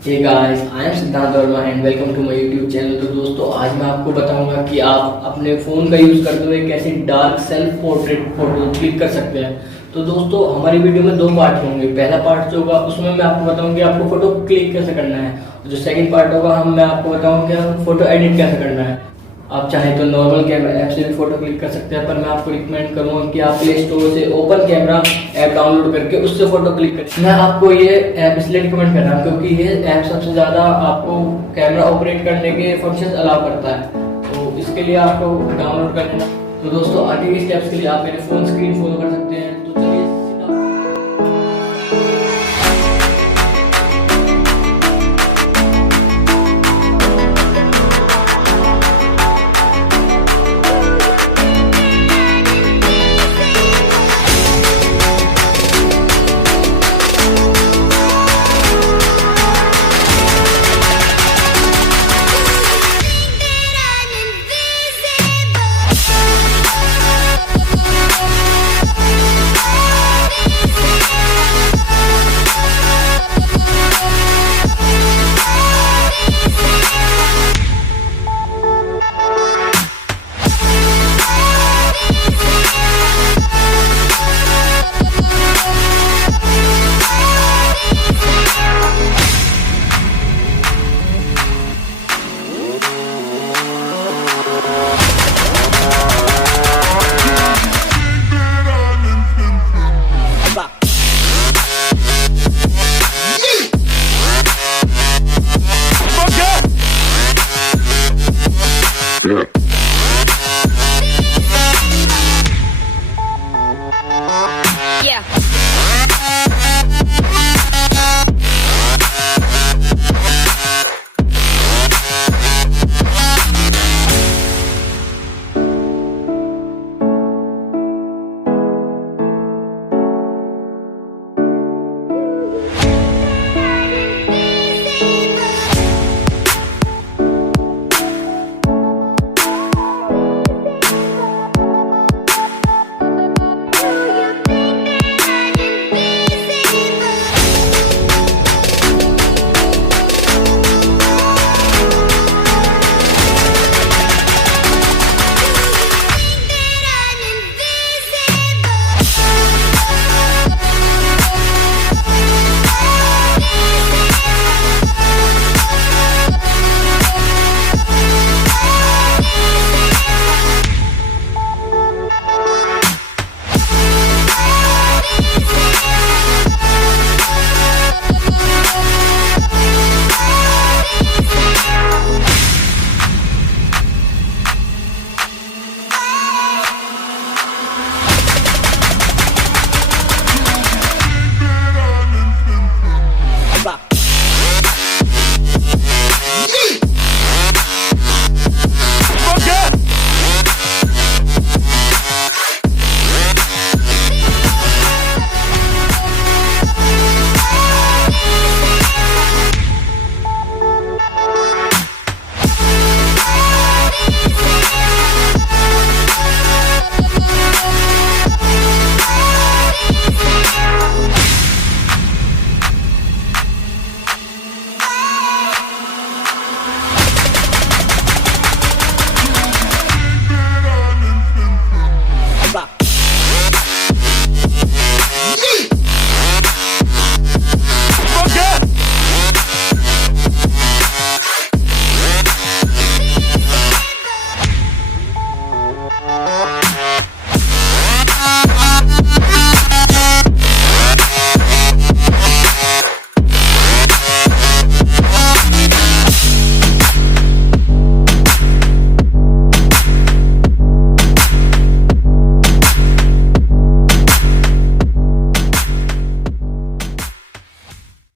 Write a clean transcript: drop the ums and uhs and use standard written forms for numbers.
Hey guys, I am Siddhant Verma and welcome to my YouTube channel. तो दोस्तों, आज मैं आपको बताऊंगा कि आप अपने फ़ोन का यूज़ करते हुए कैसे dark self portrait photo click कर सकते हैं। तो दोस्तों, हमारी वीडियो में दो पार्ट होंगे। पहला पार्ट जो होगा उसमें मैं आपको बताऊंगा कि आपको फोटो क्लिक कैसे करना है। जो सेकंड पार्ट होगा मैं आपको बताऊंगा कि फोटो एडिट कैसे करना है। आप चाहे तो नॉर्मल कैमरा ऐप से भी फोटो क्लिक कर सकते हैं, पर मैं आपको रिकमेंड करूंगा कि आप प्ले स्टोर से ओपन कैमरा ऐप डाउनलोड करके उससे फोटो क्लिक करें। मैं आपको ये ऐप इसलिए रिकमेंड कर रहा हूँ क्योंकि ये ऐप सबसे ज़्यादा आपको कैमरा ऑपरेट करने के फंक्शन अलाउ करता है, तो इसके लिए आपको डाउनलोड कर लेना। तो दोस्तों, आगे के स्टेप्स के लिए आप मेरे फ़ोन स्क्रीन फॉलो कर सकते हैं।